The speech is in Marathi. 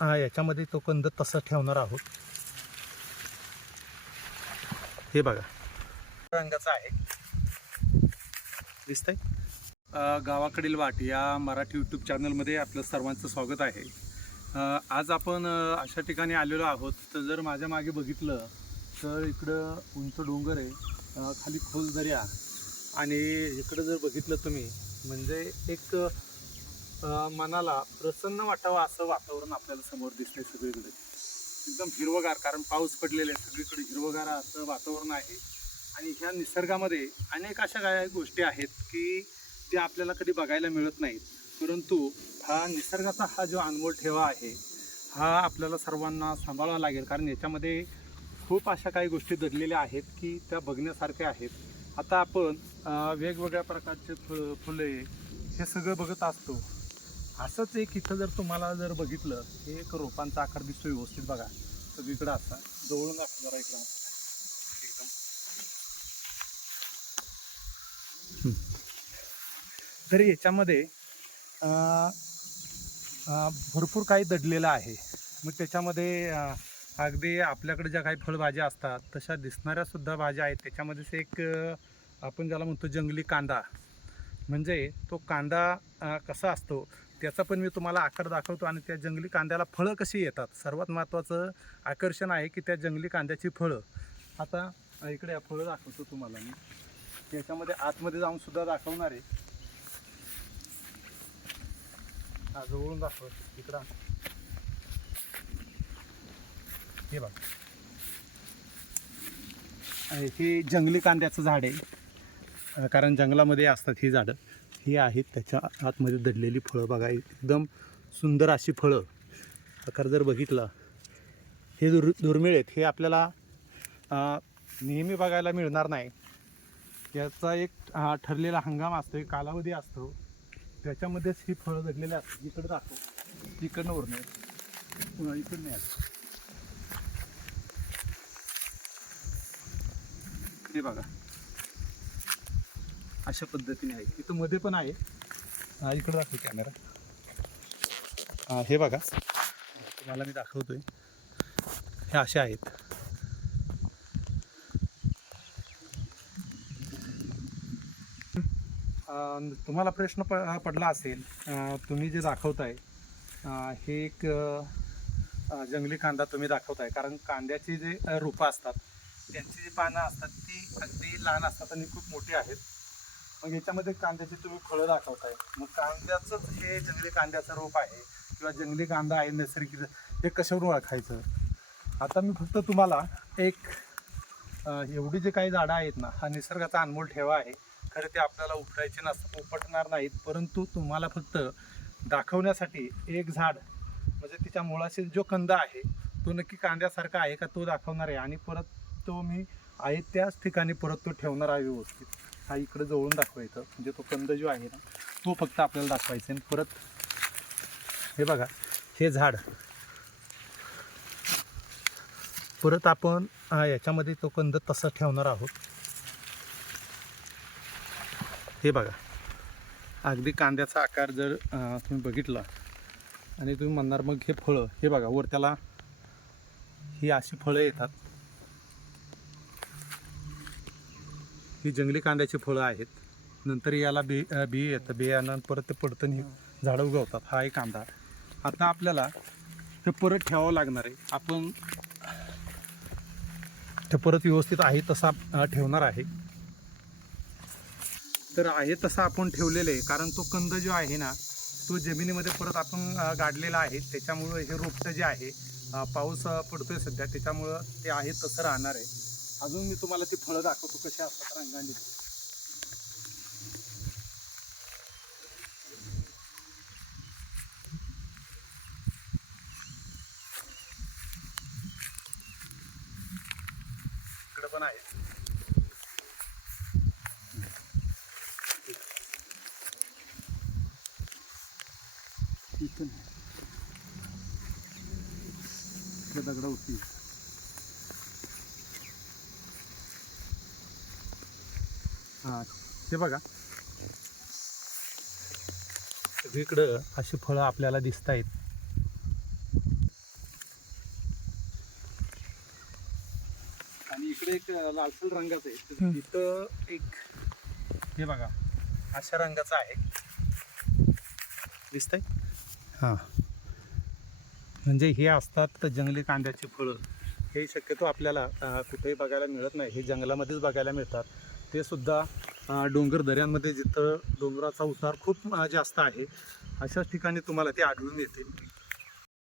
हा याच्यामध्ये तो कंद तसं ठेवणार आहोत. हे बघा. रंगाचा आहे. दिसतंय? आहे गावाकडील वाट या मराठी यूट्यूब चॅनलमध्ये आपलं सर्वांचं स्वागत आहे. आज आपण अशा ठिकाणी आलेलो आहोत. तर जर माझ्या मागे बघितलं तर इकडं उंच डोंगर आहे. खाली खोल दर्या. आणि इकडं जर बघितलं तुम्ही म्हणजे एक मनाला प्रसन्न वाटावं असं वातावरण आपल्याला समोर दिसतंय सगळीकडे. एकदम हिरवगार कारण पाऊस पडलेला आहे सगळीकडे हिरवगार असं वातावरण आहे. आणि ह्या निसर्गामध्ये अनेक अशा काही गोष्टी आहेत की त्या आपल्याला कधी बघायला मिळत नाहीत. परंतु हा निसर्गाचा हा जो अनमोल ठेवा आहे हा आपल्याला सर्वांना सांभाळावा लागेल. कारण याच्यामध्ये खूप अशा काही गोष्टी दडलेल्या आहेत की त्या बघण्यासारख्या आहेत. आता आपण वेगवेगळ्या प्रकारचे फ फुले हे सगळं बघत असतो. असंच एक इथं जर तुम्हाला जर बघितलं हे एक रोपांचा आकार दिसतो व्यवस्थित बघा. सगळीकडं असा. जवळून दाखव जरा इकडं एकदम. तर याच्यामध्ये भरपूर काही दडलेलं आहे. मग त्याच्यामध्ये अगदी आपल्याकडे ज्या काही फळभाज्या असतात तशा दिसणाऱ्या सुद्धा भाज्या आहेत. त्याच्यामध्येच एक आपण ज्याला म्हणतो जंगली कांदा. म्हणजे तो कांदा कसा असतो? त्याचा पण मी तुम्हाला आकार दाखवतो आणि त्या जंगली कांद्याला फळं कशी येतात. सर्वात महत्त्वाचं आकर्षण आहे की त्या जंगली कांद्याची फळं. आता इकडे या फळं दाखवतो तुम्हाला मी. त्याच्यामध्ये आतमध्ये जाऊन सुद्धा दाखवणार आहे. हा जवळून दाखवत इकडं. हे बघा. हे जंगली कांद्याचं झाड आहे. कारण जंगलामध्ये असतात ही झाडं. ही आहेत त्याच्या आतमध्ये दडलेली फळं. बघा एकदम सुंदर अशी फळं. आकार जर बघितला हे दुर् दुर्मिळ आहेत. हे आपल्याला नेहमी बघायला मिळणार नाही. याचा एक ठरलेला हंगाम असतो एक कालावधी असतो. त्याच्यामध्येच ही फळं दडलेली असतात. इकडं दाखव. इकडनं उरणे. नाही इकडं नाही हे बघा. अशा पद्धतीने आहे. इथं मध्ये पण आहे. हा इकडं दाखव कॅमेरा. हा हे बघा. तुम्हाला मी दाखवतोय. हे असे आहेत. तुम्हाला प्रश्न प पडला असेल. तुम्ही जे दाखवताय हे एक जंगली कांदा तुम्ही दाखवताय. कारण कांद्याची जे रोपं असतात त्यांची जी पानं असतात ती अगदी लहान असतात आणि खूप मोठी आहेत. मग याच्यामध्ये कांद्याची तुम्ही फळं दाखवताय. मग कांद्याचंच हे जंगली कांद्याचं रोप आहे किंवा जंगली कांदा आहे नैसर्गिक हे कशावरून ओळखायचं? आता मी फक्त तुम्हाला एक एवढी जे काही झाडं आहेत ना हा निसर्गाचा अनमोल ठेवा आहे. खरं ते आपल्याला उपटायचे नसतात उपटणार नाहीत परंतु तुम्हाला फक्त दाखवण्यासाठी एक झाड म्हणजे तिच्या मुळाशी जो कंद आहे तो नक्की कांद्यासारखा आहे का तो दाखवणार आहे. आणि परत तो मी आहे त्याच ठिकाणी परत तो ठेवणार आहे व्यवस्थित. हा इकडे जवळून दाखवायचं म्हणजे तो कंद जो आहे ना तो फक्त आपल्याला दाखवायचा आणि परत हे बघा हे झाड. परत आपण याच्यामध्ये तो कंद तसा ठेवणार आहोत. हे बघा. अगदी कांद्याचा आकार जर तुम्ही बघितला आणि तुम्ही म्हणणार मग हे फळं हे बघा वर त्याला ही अशी फळं येतात. ही जंगली कांद्याची फळं आहेत. नंतर याला बी बी येतं. बियाणं परत ते पडतं ही झाडं उगवतात. हा एक कांदा. आता आपल्याला ते परत ठेवावं लागणार आहे. आपण ते परत व्यवस्थित आहे तसा ठेवणार आहे. तर आहे तसा आपण ठेवलेलं आहे. कारण तो कंद जो आहे ना तो जमिनीमध्ये परत आपण गाडलेला आहे. त्याच्यामुळं हे रोपटं जे आहे पाऊस पडतोय सध्या. त्याच्यामुळं ते आहे तसं राहणार आहे. अजून मी तुम्हाला ती फळं दाखवतो कशी असतात रंगाने. इकडे पण आहे. इथं दगड होती. हे बघा. सगळीकडं अशी फळं आपल्याला दिसत आहेत आणि इकडे एक लालसर रंगाचं आहे. तिथं एक हे बघा अशा रंगाचं आहे. दिसतंय? हां. म्हणजे हे असतात जंगली कांद्याची फळं. हे शक्यतो आपल्याला कुठेही बघायला मिळत नाही. हे जंगलामध्येच बघायला मिळतात. ते सुद्धा डोंगर दऱ्यांमध्ये जिथं डोंगराचा उतार खूप जास्त आहे अशाच ठिकाणी तुम्हाला ते आढळून येतील.